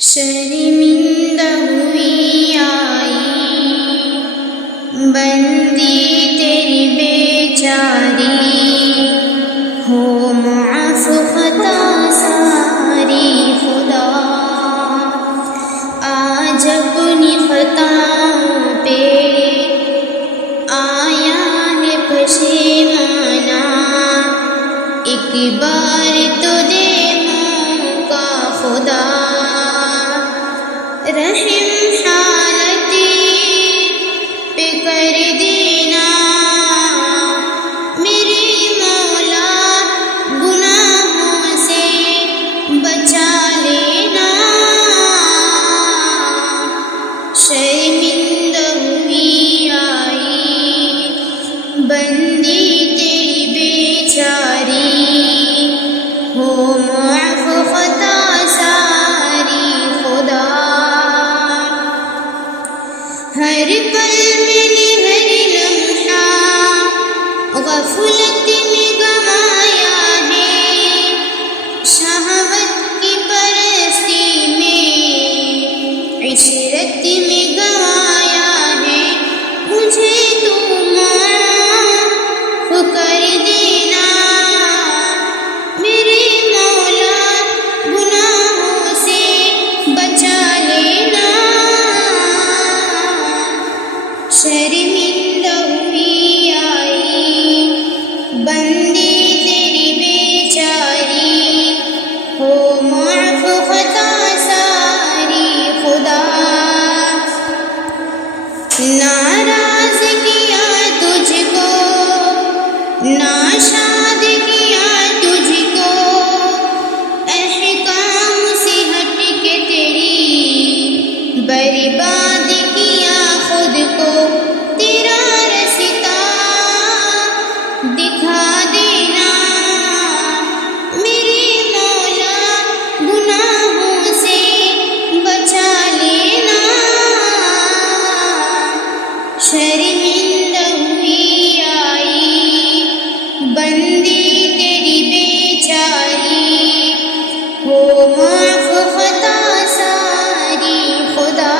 शर्मिंदा हुई आई बंदी तेरी बेचारी, हो मुआफ़ ख़ता सारी खुदा। आज अपनी ख़ताओं पे आया है पशेमाना, एक बार तो दे मौका खुदा। रहम हालती पे कर देना मेरे मौला, गुनाहों से बचा लेना। शर्मिंदा हुई आई बंदी तेरी बेचारी, हो मुआफ़ ख़ता सारी खुदा। हर पल मैंने हर लम्हा गफलत में गंवाया है, शहवत की परस्ती में इशरत में गंवाया है। मुझे तू माफ़ कर देना मेरे मौला, गुनाहों से बचा लेना। शर्मिंदा हुई आई बंदी तेरी बेचारी, हो मुआफ़ ख़ता सारी खुदा। नाराज़ किया तुझको, नाशाद किया तुझको, अहकाम से हट के तेरी बर्बाद किया खुद को। तेरा रास्ता दिखा देना मेरे मौला, गुनाहों से बचा लेना। शर्मिंदा हुई आई बंदी तेरी बेचारी, हो मुआफ़ ख़ता सारी खुदा।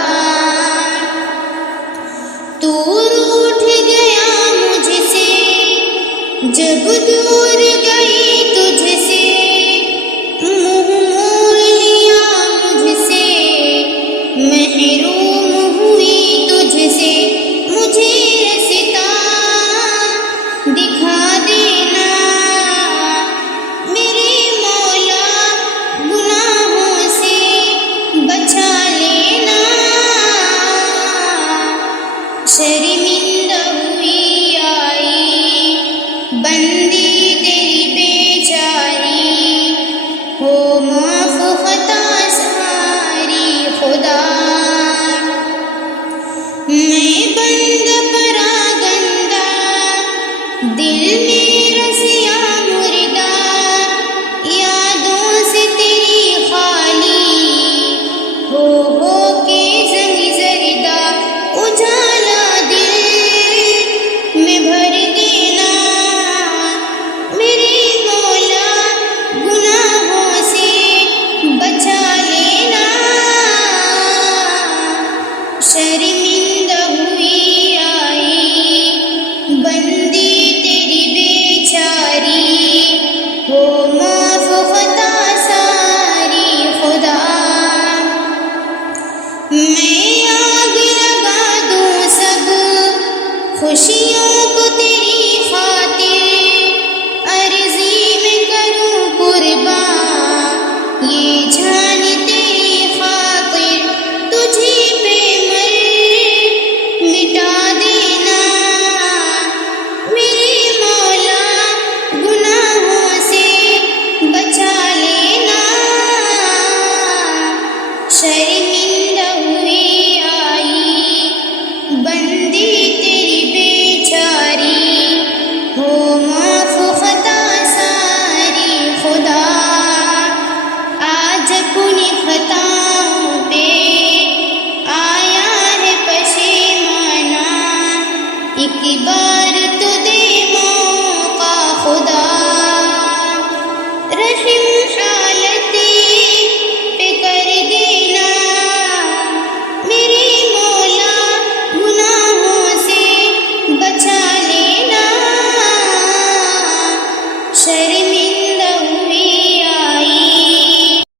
شریر